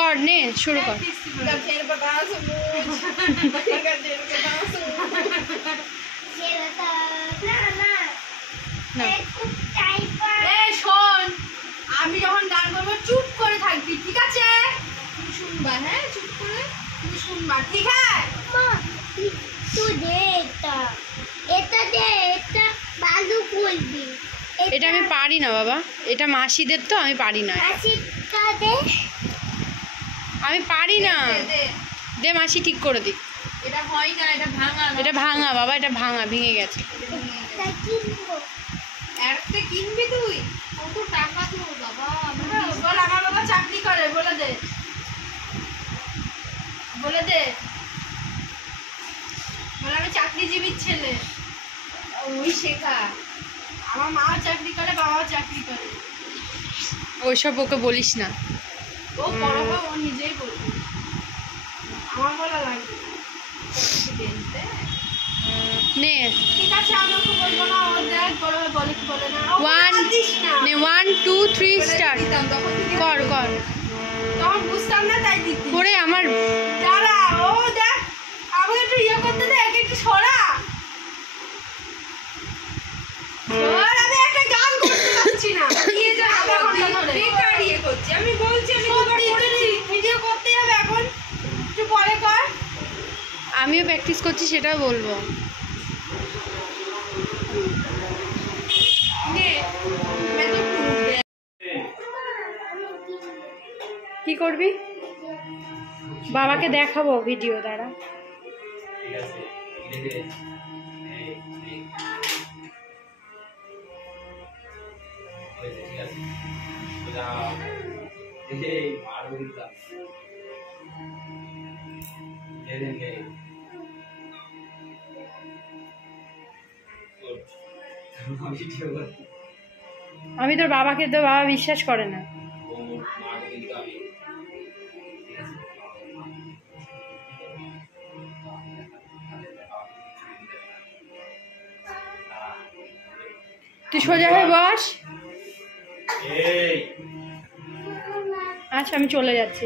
कर ने शुरू कर। আমি যখন গান করবো চুপ করে থাকবি, ঠিক আছে? তুমি শুনবা, হ্যাঁ? চুপ করে তুমি শুনবা, ঠিক আছে? এটা আমি পারি না বাবা, এটা মাসিদের তো, আমি পারি না, আমি পারি না। দে মাসি ঠিক করে দিক। এটা হয় না, এটা ভাঙা। এটা ভাঙা বাবা, এটা ভাঙা, ভেঙে গেছে। একটা কিনবি তুই? কত টাকা তো বাবা। বল আমার বাবা চাকরি করে, বলে দে, বলে দে। বলে আমি চাকরিজীবীর ছেলে। ওই শেখা, আমার মাও চাকরি করে, বাবাও চাকরি করে। ওইসব ওকে বলিস না। ও বড় হয় ও নিজেই বলবে, আমার বলা লাগবে নে। ঠিক আছে, আমি ওকে বলবো না। ও দেখ বড় হয় বলে কি বলে না। 1 2 3 স্টার্ট কর কর। তখন বুঝতাম না, তাই দিতি করে আমার দাঁড়া। ও দেখ আমাকে একটু ইয়ে করতে দে, একটু সরা। আমি একটা গান করতে পারছি না। নিয়ে যা বেকার ইয়ে করছি। আমি বলছি আমি ভিডিও করতে হবে এখন, একটু পরে কর। আমিও প্র্যাকটিস করছি, সেটাও বলবো। কি করবি? বাবাকে দেখাবো ভিডিও, দ্বারা আমি তোর বাবাকে তো, বাবা বিশ্বাস করে না। তুই সোজা হয়ে বস। আচ্ছা আমি চলে যাচ্ছি।